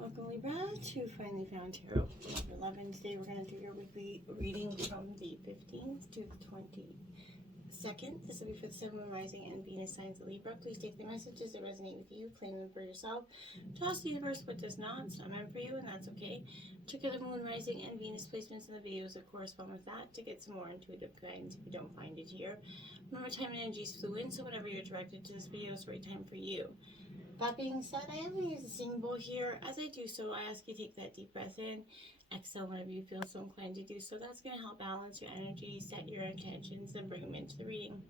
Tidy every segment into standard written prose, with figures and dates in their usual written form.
Welcome Libra to Finally Found Tarot number 11. Today we're going to do your weekly reading from the 15th to the 22nd. This will be for the Sun, Moon, Rising, and Venus signs of Libra. Please take the messages that resonate with you, claim them for yourself. Toss the universe what does not. It's not meant for you, and that's okay. Check out the Moon, Rising, and Venus placements in the videos that correspond with that to get some more intuitive guidance if you don't find it here. Remember, time and energy is fluid, so whenever you're directed to this video is the right time for you. That being said, I am going to use the singing bowl here. As I do so, I ask you to take that deep breath in, exhale whenever you feel so inclined to do so. That's going to help balance your energy, set your intentions, and bring them into the reading.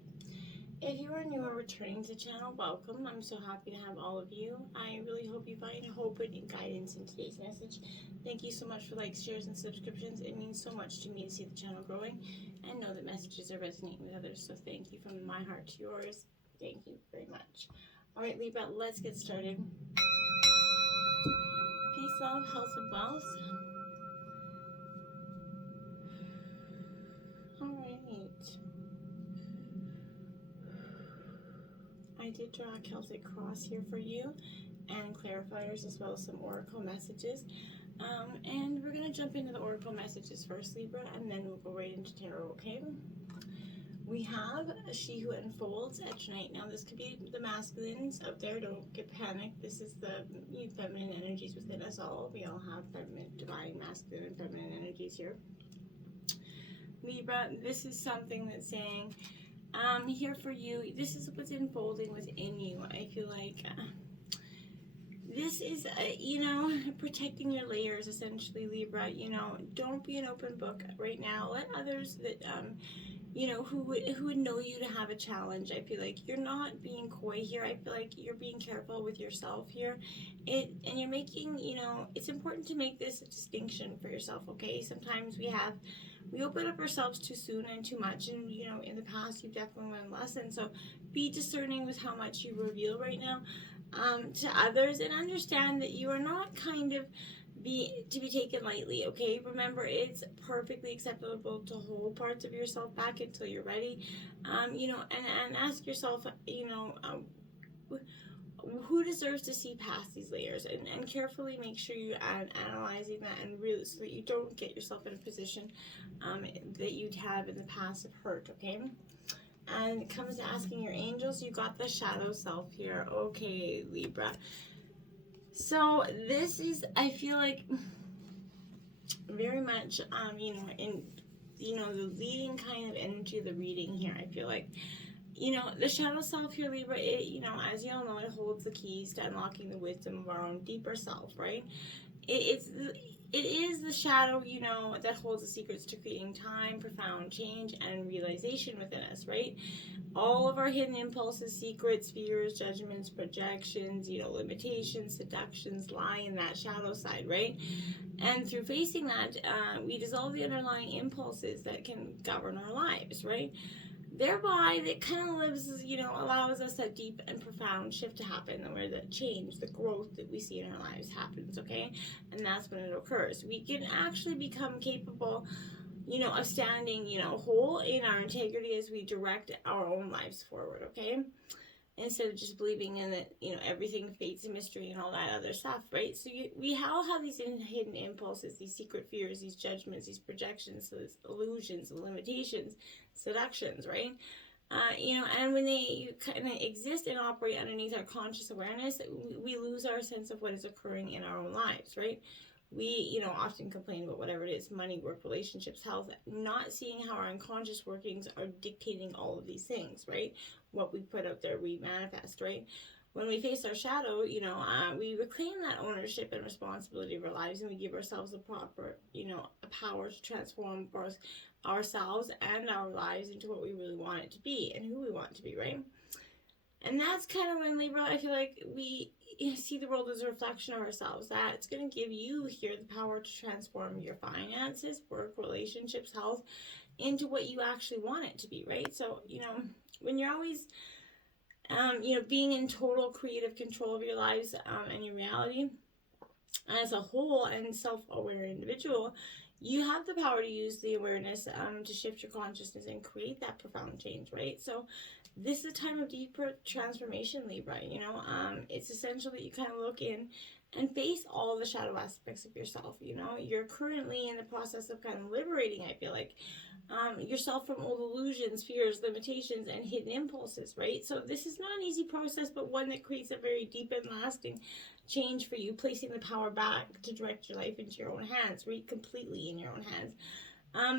If you are new or returning to the channel, welcome. I'm so happy to have all of you. I really hope you find hope and guidance in today's message. Thank you so much for likes, shares, and subscriptions. It means so much to me to see the channel growing and know that messages are resonating with others. So thank you from my heart to yours. Thank you very much. All right, Libra, let's get started. Peace, love, health, and wealth. All right. I did draw a Celtic cross here for you and clarifiers as well as some oracle messages. And we're going to jump into the oracle messages first, Libra, and then we'll go right into tarot, okay? We have a She Who Unfolds at night. Now, this could be the masculines out there. Don't get panicked. This is the feminine energies within us all. We all have feminine, divine, masculine, and feminine energies here. Libra, this is something that's saying, here for you. This is what's unfolding within you. I feel like this is, protecting your layers, essentially, Libra. Don't be an open book right now. Let others that, who would know you to have a challenge. I feel like you're not being coy here. I feel like you're being careful with yourself here. And you're making, it's important to make this a distinction for yourself, okay? Sometimes we open up ourselves too soon and too much, and, in the past you've definitely learned lessons. So be discerning with how much you reveal right now to others, and understand that you are not kind of to be taken lightly, okay? Remember, it's perfectly acceptable to hold parts of yourself back until you're ready, and ask yourself, who deserves to see past these layers, and carefully make sure you're analyzing that, and really, so that you don't get yourself in a position that you'd have in the past of hurt, okay? And it comes to asking your angels, you got the shadow self here, okay, Libra. So this is, I feel like, very much, in, the leading kind of energy of the reading here. I feel like, the shadow self here, Libra, it, as you all know, it holds the keys to unlocking the wisdom of our own deeper self, right? It is the shadow, that holds the secrets to creating time, profound change, and realization within us, right? All of our hidden impulses, secrets, fears, judgments, projections, limitations, seductions lie in that shadow side, right? And through facing that, we dissolve the underlying impulses that can govern our lives, right? Thereby, that kind of allows us that deep and profound shift to happen, where the change, the growth that we see in our lives happens, okay? And that's when it occurs. We can actually become capable, of standing, whole in our integrity as we direct our own lives forward, okay? Instead of just believing in that, everything fates and mystery and all that other stuff, right? So we all have these hidden impulses, these secret fears, these judgments, these projections, these illusions, limitations, seductions, right? And when they kind of exist and operate underneath our conscious awareness, we lose our sense of what is occurring in our own lives, right? We, often complain about whatever it is, money, work, relationships, health, not seeing how our unconscious workings are dictating all of these things, right? What we put out there, we manifest, right? When we face our shadow, we reclaim that ownership and responsibility of our lives, and we give ourselves the proper, a power to transform both ourselves and our lives into what we really want it to be and who we want it to be, right? And that's kind of when, Libra, I feel like we see the world as a reflection of ourselves. That's going to give you here the power to transform your finances, work, relationships, health, into what you actually want it to be, right? So, when you're always, being in total creative control of your lives and your reality as a whole and self-aware individual, you have the power to use the awareness to shift your consciousness and create that profound change, right? So this is a time of deeper transformation, Libra. It's essential that you kind of look in and face all the shadow aspects of yourself. You know, you're currently in the process of kind of liberating, I feel like, yourself from old illusions, fears, limitations, and hidden impulses, right? So this is not an easy process, but one that creates a very deep and lasting change for you, placing the power back to direct your life into your own hands, right? Completely in your own hands.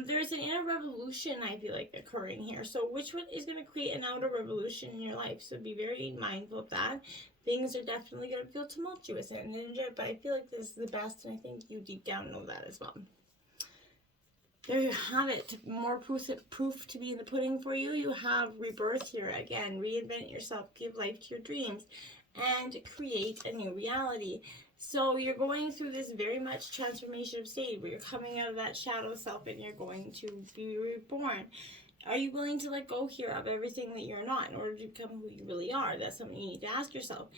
There's an inner revolution, I feel like, occurring here. So which one is going to create an outer revolution in your life? So be very mindful of that. Things are definitely going to feel tumultuous and enjoy, but I feel like this is the best, and I think you deep down know that as well. There you have it. More proof to be in the pudding for you. You have rebirth here. Again, reinvent yourself, give life to your dreams, and create a new reality. So you're going through this very much transformation of state where you're coming out of that shadow self and you're going to be reborn. Are you willing to let go here of everything that you're not in order to become who you really are? That's something you need to ask yourself.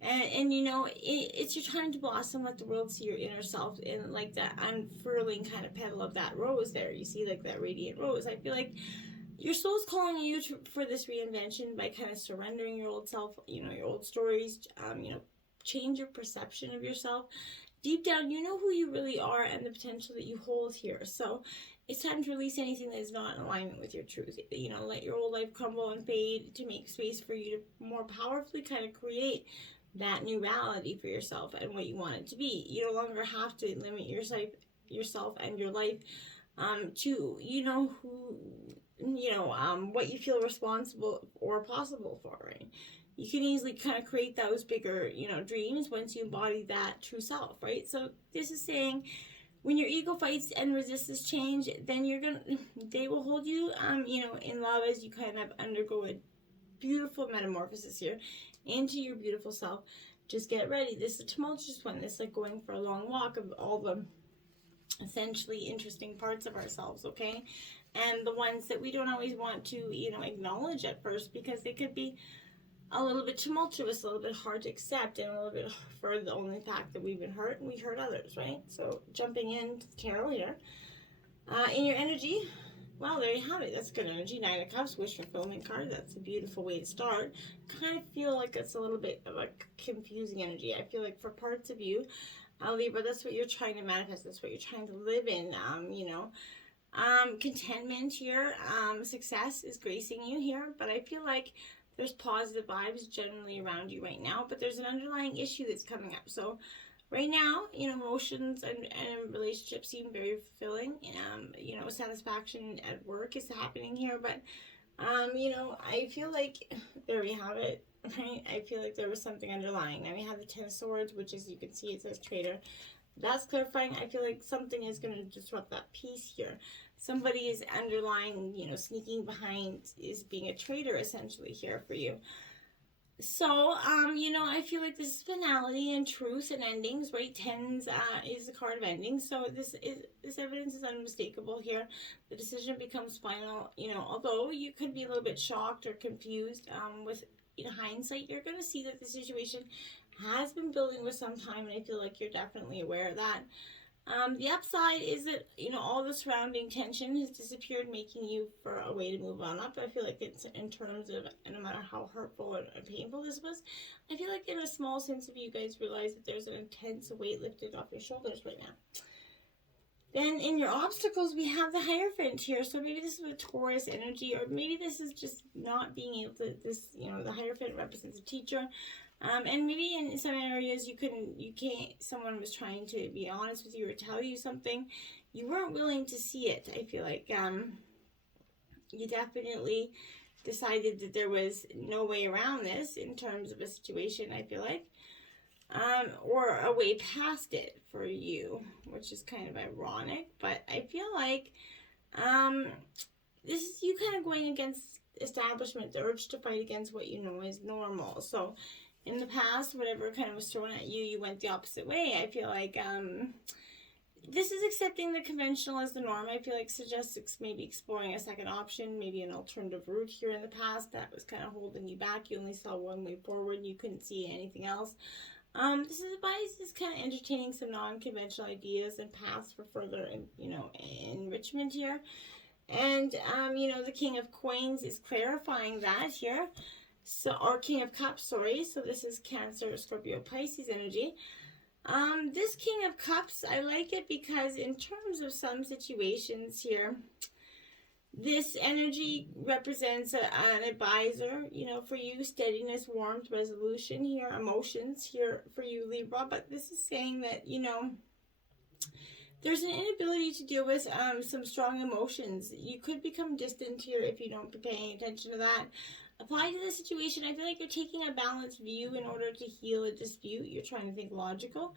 And you know, it's your time to blossom, let the world see your inner self in like that unfurling kind of petal of that rose there. You see like that radiant rose. I feel like your soul's calling you for this reinvention by kind of surrendering your old self, you know, your old stories, you know, change your perception of yourself. Deep down, you know who you really are and the potential that you hold here. So it's time to release anything that is not in alignment with your truth. You know, let your old life crumble and fade to make space for you to more powerfully kind of create that new reality for yourself and what you want it to be. You no longer have to limit yourself and your life to, you know, what you feel responsible or possible for, right? You can easily kind of create those bigger, you know, dreams once you embody that true self, right? So this is saying when your ego fights and resists this change, then they will hold you, you know, in love as you kind of undergo a beautiful metamorphosis here into your beautiful self. Just get ready. This is a tumultuous one. This is like going for a long walk of all the essentially interesting parts of ourselves, okay? And the ones that we don't always want to, you know, acknowledge at first because they could be a little bit tumultuous, a little bit hard to accept, and a little bit for the only fact that we've been hurt and we hurt others, right? So jumping into the tarot here. In your energy, well, there you have it. That's good energy. 9 of Cups, wish fulfillment card. That's a beautiful way to start. Kind of feel like it's a little bit of a confusing energy. I feel like for parts of you, Libra, that's what you're trying to manifest. That's what you're trying to live in, you know. Contentment here. Success is gracing you here, but I feel like there's positive vibes generally around you right now, but there's an underlying issue that's coming up. So right now, you know, emotions and relationships seem very fulfilling. You know, satisfaction at work is happening here, but, you know, I feel like, there we have it, right? I feel like there was something underlying. Now we have the 10 of Swords, which is, you can see it says traitor. That's clarifying. I feel like something is going to disrupt that peace here. Somebody is underlying, you know, sneaking behind, is being a traitor essentially here for you. So, you know, I feel like this is finality and truth and endings, right? 10s is the card of endings. So this evidence is unmistakable here. The decision becomes final, you know, although you could be a little bit shocked or confused with, in hindsight, you're going to see that the situation has been building with some time, and I feel like you're definitely aware of that. The upside is that, you know, all the surrounding tension has disappeared, making you for a way to move on up. I feel like it's in terms of, no matter how hurtful and painful this was, I feel like in a small sense of you guys realize that there's an intense weight lifted off your shoulders right now. Then in your obstacles, we have the Hierophant here. So maybe this is a Taurus energy, or maybe this is just not being able to, you know, the Hierophant represents a teacher. And maybe in some areas you can't, someone was trying to be honest with you or tell you something. You weren't willing to see it. I feel like you definitely decided that there was no way around this in terms of a situation, I feel like. Or a way past it for you, which is kind of ironic. But I feel like this is you kind of going against establishment, the urge to fight against what you know is normal. So in the past, whatever kind of was thrown at you, you went the opposite way. I feel like this is accepting the conventional as the norm. I feel like suggests maybe exploring a second option, maybe an alternative route here in the past that was kind of holding you back. You only saw one way forward. You couldn't see anything else. This is advice is kind of entertaining some non-conventional ideas and paths for further, you know, enrichment here. And, you know, the King of Coins is clarifying that here. So, or King of Cups, sorry. So this is Cancer, Scorpio, Pisces energy. This King of Cups, I like it because in terms of some situations here, this energy represents an advisor, you know, for you, steadiness, warmth, resolution here, emotions here for you, Libra. But this is saying that, you know, there's an inability to deal with some strong emotions. You could become distant here if you don't pay paying attention to that. Apply to the situation. I feel like you're taking a balanced view in order to heal a dispute. You're trying to think logical.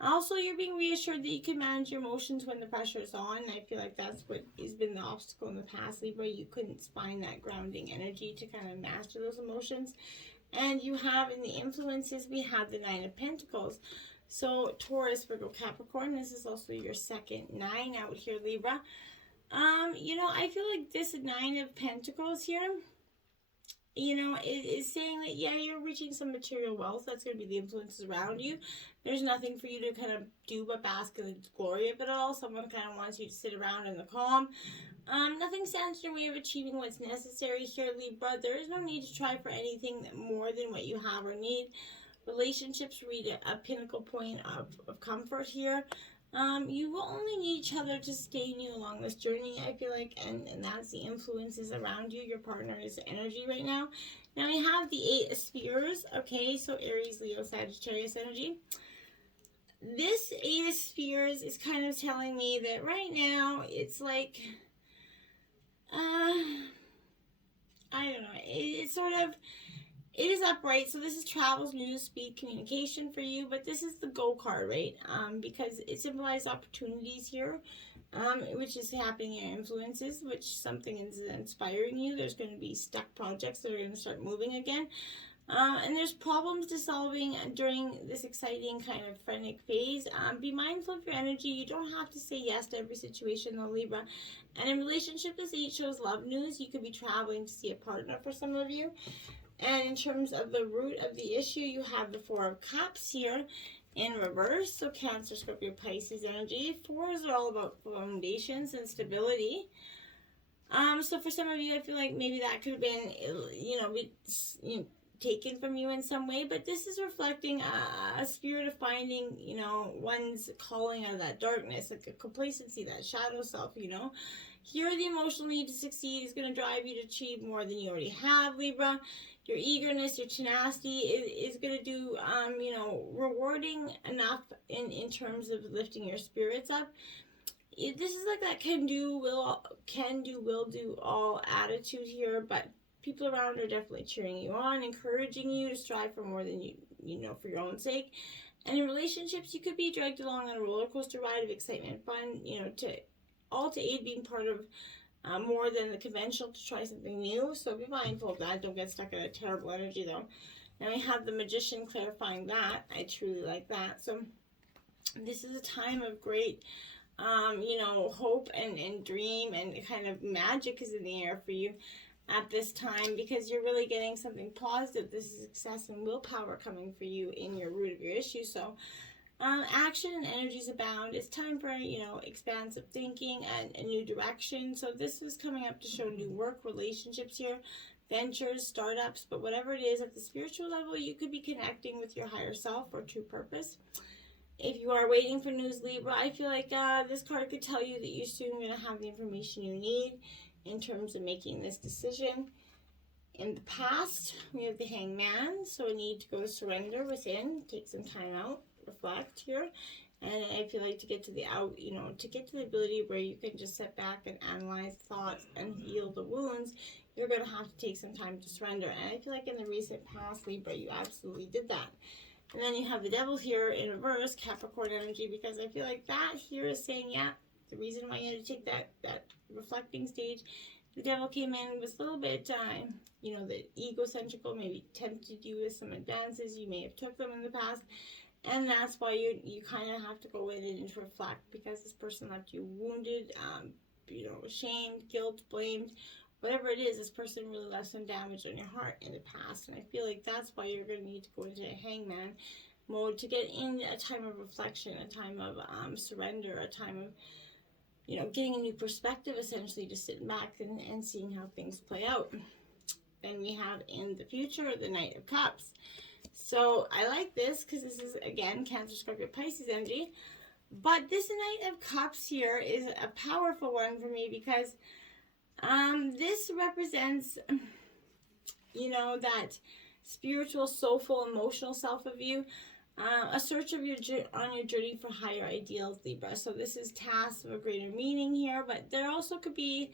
Also, you're being reassured that you can manage your emotions when the pressure is on. I feel like that's what has been the obstacle in the past, Libra. You couldn't find that grounding energy to kind of master those emotions. And you have in the influences, we have the Nine of Pentacles. So Taurus, Virgo, Capricorn, this is also your second 9 out here, Libra. You know, I feel like this 9 of Pentacles here, you know, it is saying that, yeah, you're reaching some material wealth. That's going to be the influences around you. There's nothing for you to kind of do but bask in the glory of it all. Someone kind of wants you to sit around in the calm. Nothing stands in your way of achieving what's necessary here, Libra. There is no need to try for anything more than what you have or need. Relationships reach a pinnacle point of comfort here. You will only need each other to sustain you along this journey, I feel like, and that's the influences around you. Your partner is energy right now. Now we have the 8 of Spheres, okay, so Aries, Leo, Sagittarius energy. This 8 of Spheres is kind of telling me that right now it's like, I don't know, it's sort of, it is upright, so this is travels, news, speed, communication for you, but this is the go card, right? Because it symbolizes opportunities here, which is happening in influences, which something is inspiring you. There's going to be stuck projects that are going to start moving again. And there's problems to solving during this exciting kind of frenetic phase. Be mindful of your energy. You don't have to say yes to every situation, though, Libra. And in relationship, this 8 shows love news. You could be traveling to see a partner for some of you. And in terms of the root of the issue, you have the 4 of Cups here in reverse. So Cancer, Scorpio, Pisces energy. 4s are all about foundations and stability. So for some of you, I feel like maybe that could have been, taken from you in some way. But this is reflecting a spirit of finding, one's calling out of that darkness, like a complacency, that shadow self, Here, the emotional need to succeed is going to drive you to achieve more than you already have, Libra. Your eagerness, your tenacity is going to do, rewarding enough in terms of lifting your spirits up. This is like that can do, will do all attitude here, but people around are definitely cheering you on, encouraging you to strive for more than you know for your own sake. And in relationships, you could be dragged along on a roller coaster ride of excitement, fun, to aid being part of more than the conventional, to try something new. So be mindful of that. Don't get stuck in a terrible energy, though. Now we have the Magician clarifying that. I truly like that. So this is a time of great, hope and dream, and kind of magic is in the air for you at this time, because you're really getting something positive. This is success and willpower coming for you in your root of your issue. So action and energies abound. It's time for, expansive thinking and a new direction. So this is coming up to show new work, relationships here, ventures, startups, but whatever it is at the spiritual level, you could be connecting with your higher self or true purpose. If you are waiting for news, Libra, I feel like this card could tell you that you're soon going to have the information you need in terms of making this decision. In the past, we have the Hangman, so a need to go surrender within, take some time out, reflect here, and I feel like to get to the ability where you can just sit back and analyze thoughts and heal the wounds, you're going to have to take some time to surrender. And I feel like in the recent past, Libra, you absolutely did that. And then you have the Devil here in reverse, Capricorn energy, because I feel like that here is saying, yeah, the reason why you had to take that reflecting stage, the Devil came in, was a little bit, the egocentrical, maybe tempted you with some advances. You may have took them in the past. And that's why you kind of have to go in and reflect, because this person left you wounded, ashamed, guilt, blamed. Whatever it is, this person really left some damage on your heart in the past. And I feel like that's why you're going to need to go into a Hangman mode to get in a time of reflection, a time of surrender, a time of, getting a new perspective, essentially, just sitting back and seeing how things play out. Then we have in the future the Knight of Cups. So I like this because this is, again, Cancer, Scorpio, Pisces energy. But this Knight of Cups here is a powerful one for me because this represents, you know, that spiritual, soulful, emotional self of you. A search of on your journey for higher ideals, Libra. So this is tasks of a greater meaning here, but there also could be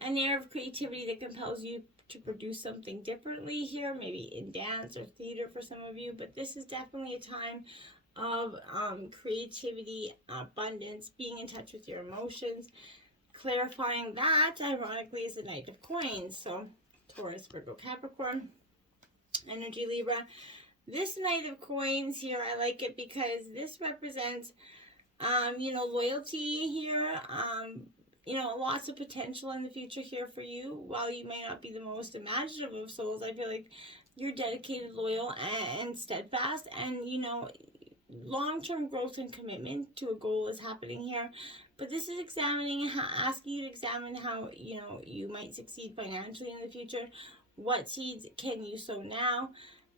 an air of creativity that compels you to produce something differently here, maybe in dance or theater for some of you. But this is definitely a time of creativity, abundance, being in touch with your emotions. Clarifying that, ironically, is the Knight of Coins. So Taurus, Virgo, Capricorn energy, Libra. This Knight of Coins here, I like it because this represents, you know, loyalty here, you know, lots of potential in the future here for you. While you may not be the most imaginative of souls, I feel like you're dedicated, loyal, and steadfast, and, you know, long-term growth and commitment to a goal is happening here. But this is asking you to examine how, you know, you might succeed financially in the future. What seeds can you sow now?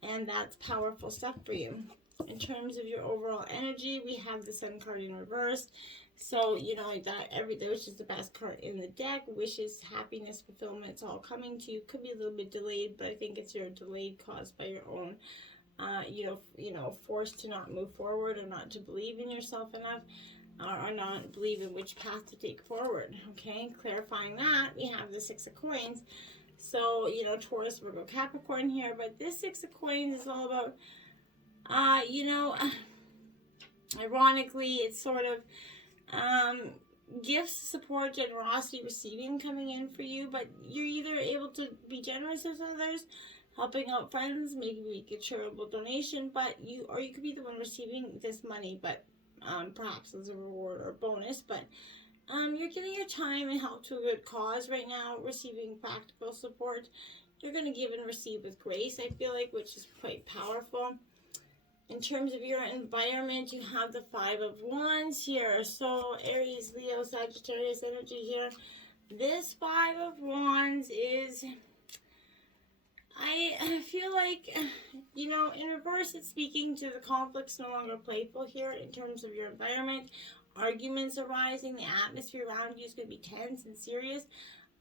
And that's powerful stuff for you. In terms of your overall energy, we have the Sun card in reverse. So, you know, that which is the best card in the deck. Wishes, happiness, fulfillment, it's all coming to you. Could be a little bit delayed, but I think it's your delayed caused by your own, you know, forced to not move forward or not to believe in yourself enough, or not believe in which path to take forward. Okay, clarifying that, we have the Six of Coins. So, you know, Taurus, Virgo, Capricorn here, but this Six of Coins is all about, you know, ironically, it's sort of gifts, support, generosity, receiving coming in for you, but you're either able to be generous with others, helping out friends, maybe make a charitable donation, or you could be the one receiving this money, but perhaps as a reward or bonus, but you're giving your time and help to a good cause right now, receiving practical support. You're going to give and receive with grace, I feel like, which is quite powerful. In terms of your environment, you have the Five of Wands here. So Aries, Leo, Sagittarius energy here. This Five of Wands is, I feel like, you know, in reverse, it's speaking to the conflicts no longer playful here in terms of your environment. Arguments arising, the atmosphere around you is going to be tense and serious.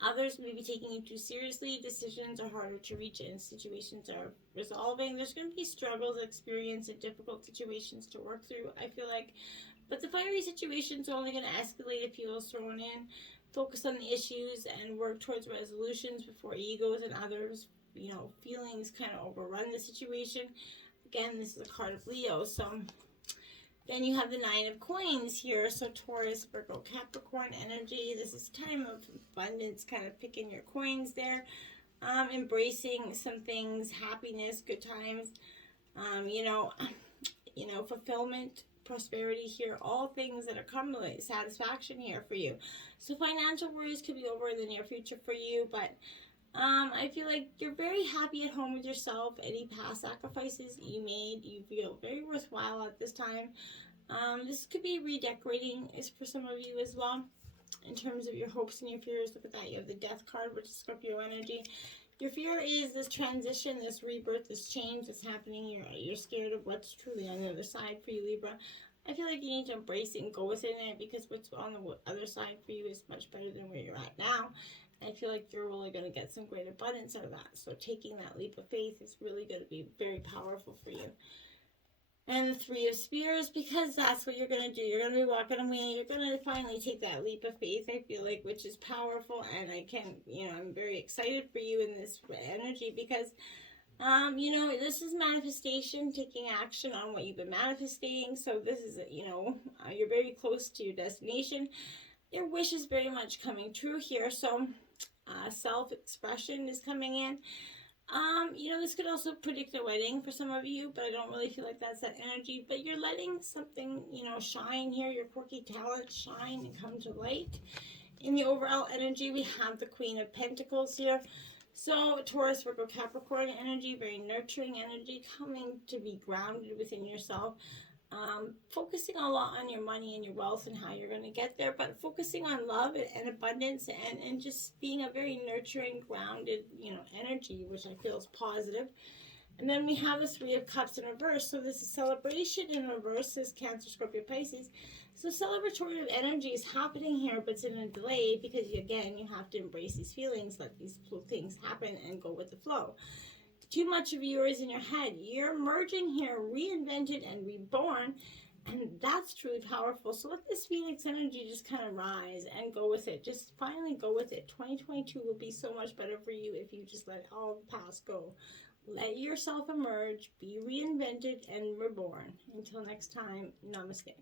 Others may be taking you too seriously. Decisions are harder to reach and situations are resolving. There's going to be struggles, experience, and difficult situations to work through, I feel like. But the fiery situations are only going to escalate if fuel's thrown in. Focus on the issues and work towards resolutions before egos and others, you know, feelings kind of overrun the situation. Again, this is a card of Leo, so then you have the Nine of Coins here. So Taurus, Virgo, Capricorn energy. This is time of abundance, kind of picking your coins there. Embracing some things, happiness, good times, you know, fulfillment, prosperity here. All things that are coming, like satisfaction here for you. So financial worries could be over in the near future for you, but I feel like you're very happy at home with yourself. Any past sacrifices you made, you feel very worthwhile at this time. This could be redecorating is for some of you as well. In terms of your hopes and your fears, look at that. You have the Death card, which is Scorpio energy. Your fear is this transition, this rebirth, this change that's happening. You're scared of what's truly on the other side for you, Libra. I feel like you need to embrace it and go within it, because what's on the other side for you is much better than where you're at now. I feel like you're really going to get some great abundance out of that. So taking that leap of faith is really going to be very powerful for you. And the Three of Spears, because that's what you're going to do. You're going to be walking away. You're going to finally take that leap of faith, I feel like, which is powerful. And I'm very excited for you in this energy because, this is manifestation, taking action on what you've been manifesting. So this is, you're very close to your destination. Your wish is very much coming true here. So self-expression is coming in. This could also predict a wedding for some of you, but I don't really feel like that's that energy. But you're letting something, shine here, your quirky talent shine and come to light. In the overall energy, we have the Queen of Pentacles here. So Taurus, Virgo, Capricorn energy, very nurturing energy, coming to be grounded within yourself. Focusing a lot on your money and your wealth and how you're going to get there, but focusing on love and abundance and just being a very nurturing, grounded, energy, which I feel is positive. And then we have the Three of Cups in reverse. So this is celebration in reverse, is Cancer, Scorpio, Pisces. So celebratory energy is happening here, but it's in a delay because, again, you have to embrace these feelings, let these things happen, and go with the flow. Too much of you is in your head. You're merging here, reinvented and reborn, and that's truly powerful. So let this Phoenix energy just kind of rise and go with it. Just finally go with it. 2022 will be so much better for you if you just let all the past go. Let yourself emerge, be reinvented and reborn. Until next time, namaste.